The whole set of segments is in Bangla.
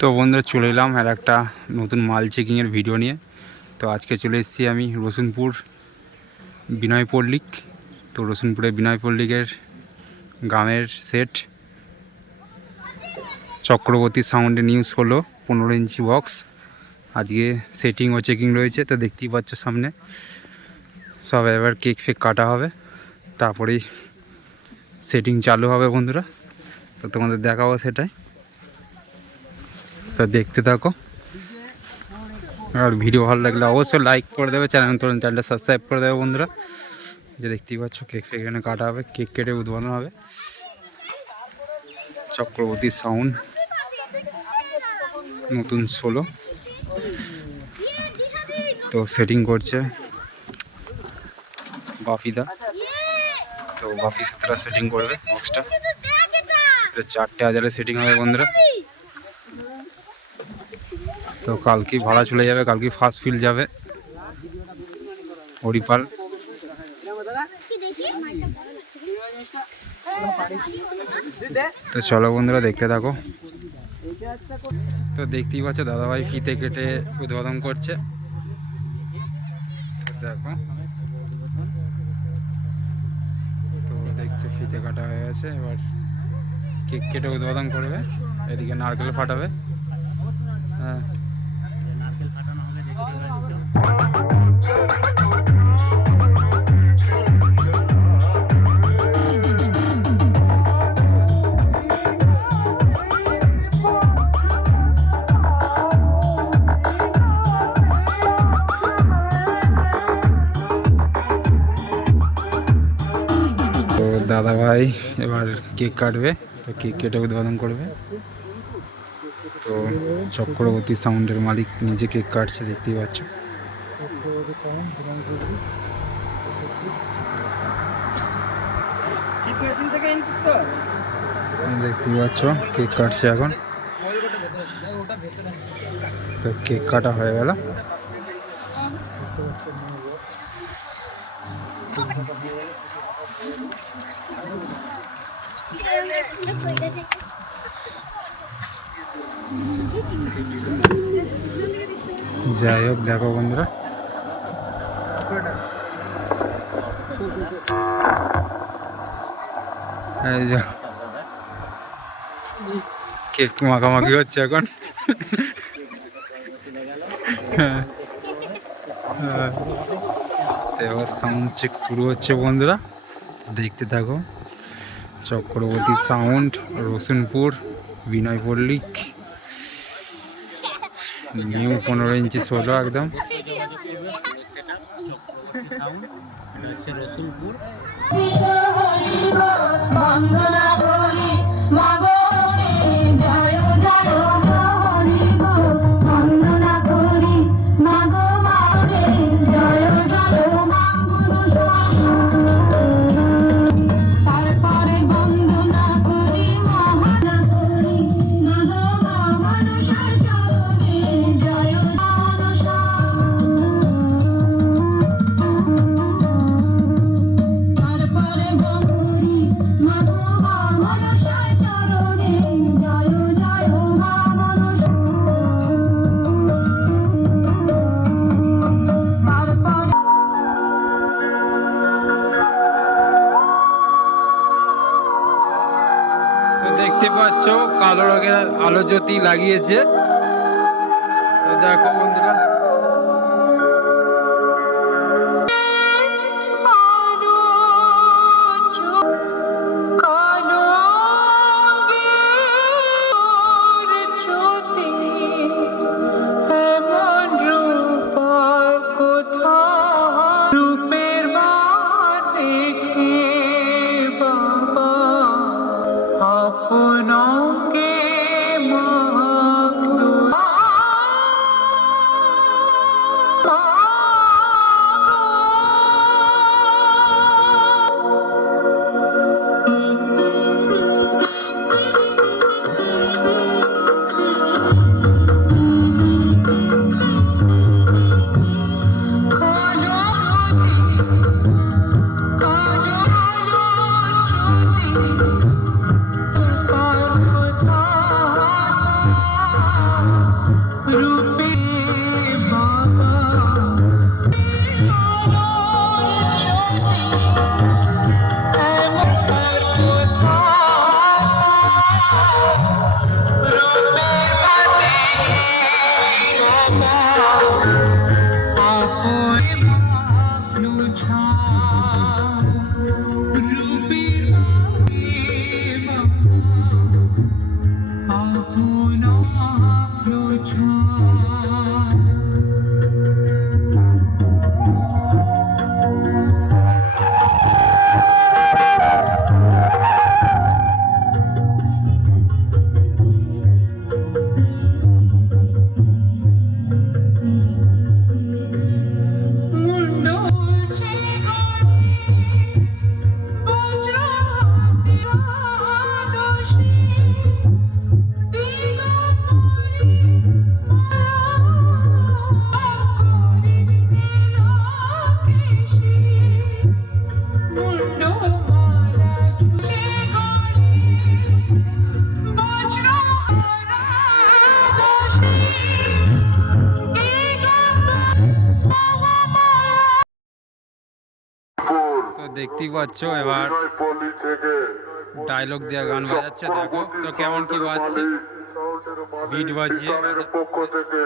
তো বন্ধুরা চলে এলাম আর একটা নতুন মাল চেকিংয়ের ভিডিও নিয়ে। তো আজকে চলে এসেছি আমি রসুনপুর বিনয় পল্লিক তো রসুনপুরে বিনয় পল্লিকের গ্রামের সেট চক্রবর্তী সাউন্ডে নিউজ হলো পনেরো ইঞ্চি বক্স আজকে সেটিং ও চেকিং রয়েছে, তো দেখতেই পাচ্ছ সামনে। সব এবার কেক ফেক কাটা হবে। তারপরেই সেটিং চালু হবে বন্ধুরা। তো তোমাদের দেখাবো সেটাই। তো দেখতে থাকো। আর ভিডিও ভালো লাগলে অবশ্যই লাইক করে দেবে চ্যানেল তরুণ চ্যানেলটা সাবস্ক্রাইব করে দেবে বন্ধুরা। যে দেখতেই পাচ্ছ কেক এখানে কাটা হবে কেক কেটে উদ্বোধন হবে। চক্রবর্তী সাউন্ড নতুন ষোলো তো সেটিং করছে বাফিদা। তো বাফি সাথে সেটিং করবে বক্সটা চারটে হাজারে সেটিং হবে বন্ধুরা। তো কালকেই ভাড়া চলে যাবে কালকে ফার্স্ট ফিল যাবে। হরিপাল তো চলো বন্ধুরা, দেখতে থাকো। তো দেখতেই পাচ্ছ, দাদাভাই ফিতে কেটে উদ্বোধন করছে। দেখো। তো দেখছ, ফিতে কাটা হয়ে গেছে। এবার কেক কেটে উদ্বোধন করবে। এদিকে নারকেল ফাটাবে। হ্যাঁ। কেক কাটবে, তো কেক কেটে উদ্বোধন করবে। তো চক্রবর্তী সাউন্ডের মালিক নিজে কেক কাটছে, দেখতেই পাচ্ছ। দেখতেই পাচ্ছ, কেক কাটছে এখন। তো কেক কাটা হয়ে গেল। যাই হোক, দেখো বন্ধুরা। কেক মাখামাখি হচ্ছে এখন। এবার সাউন্ড চেক শুরু হচ্ছে বন্ধুরা। দেখতে থাকো। চক্রবর্তী সাউন্ড রসুনপুর বিনয় পল্লিক নিউ পনেরো ইঞ্চি ষোলো একদম। বন্দনা রঙের আলো জ্যোতি লাগিয়েছে। দেখো Jesus. দেখতেই পাচ্ছ, এবার ডায়লগ দেওয়া গান বাজাচ্ছে, দেখো তো কেমন কি বাজছে। বিট বাজিয়ে পক্ষ থেকে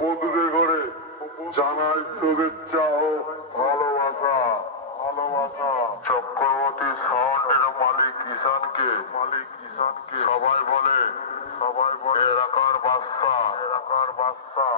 বন্ধুদের ঘরে জানাই শুভেচ্ছা ও ভালোবাসা ভালোবাসা। চক্রবর্তী সাউন্ডের মালিক কিষানকে মালিক কিষানকে সবাই বলে সবাই বলে, এলাকার বাদশা এলাকার বাদশা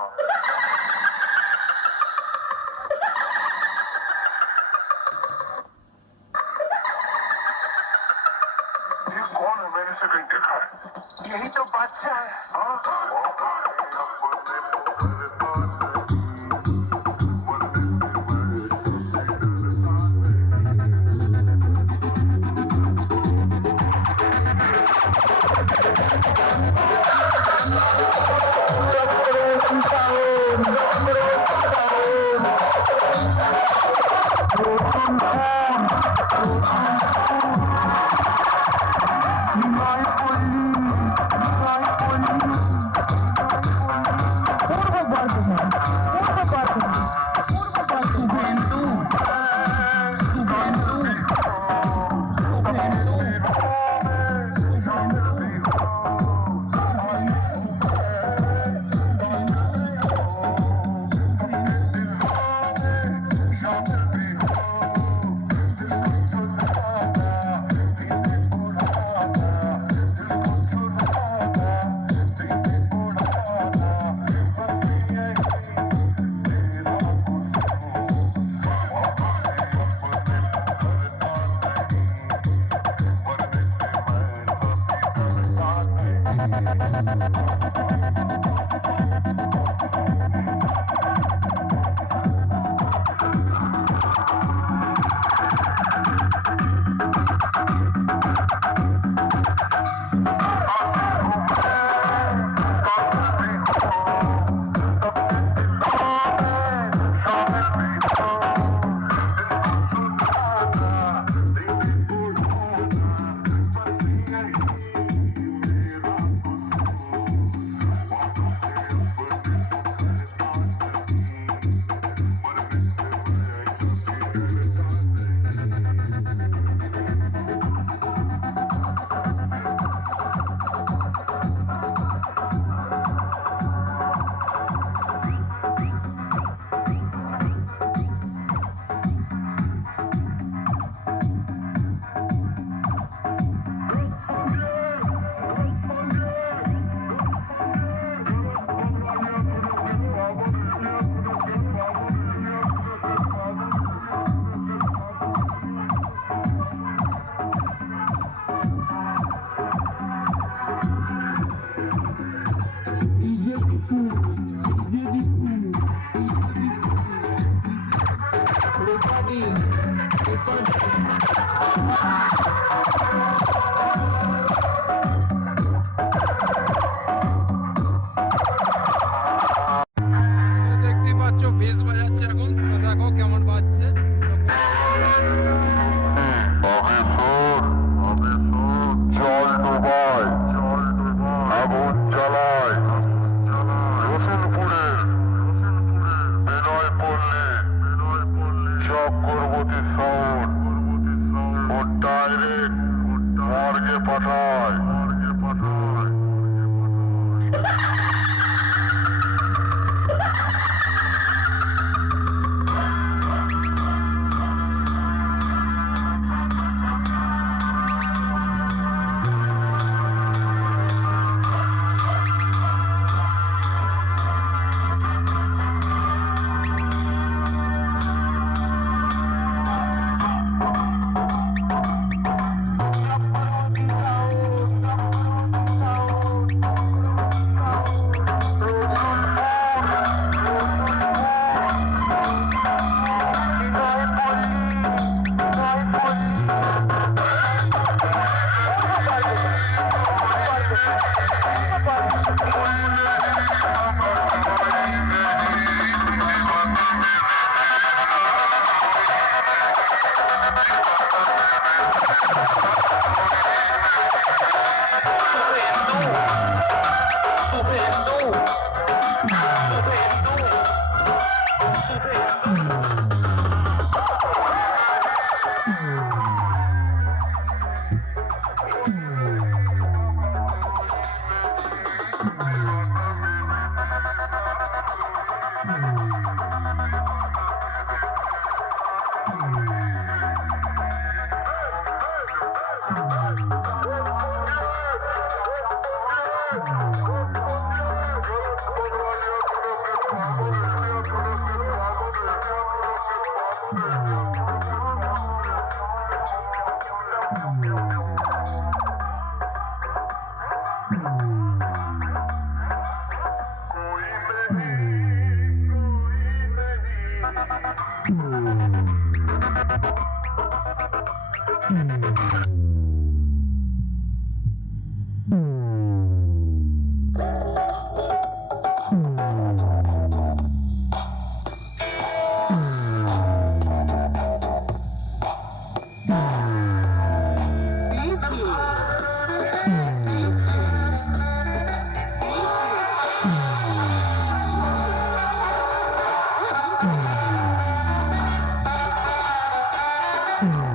চক্রবর্তী সাউন্ড ও পাঠায় পাঠায়। Hmm.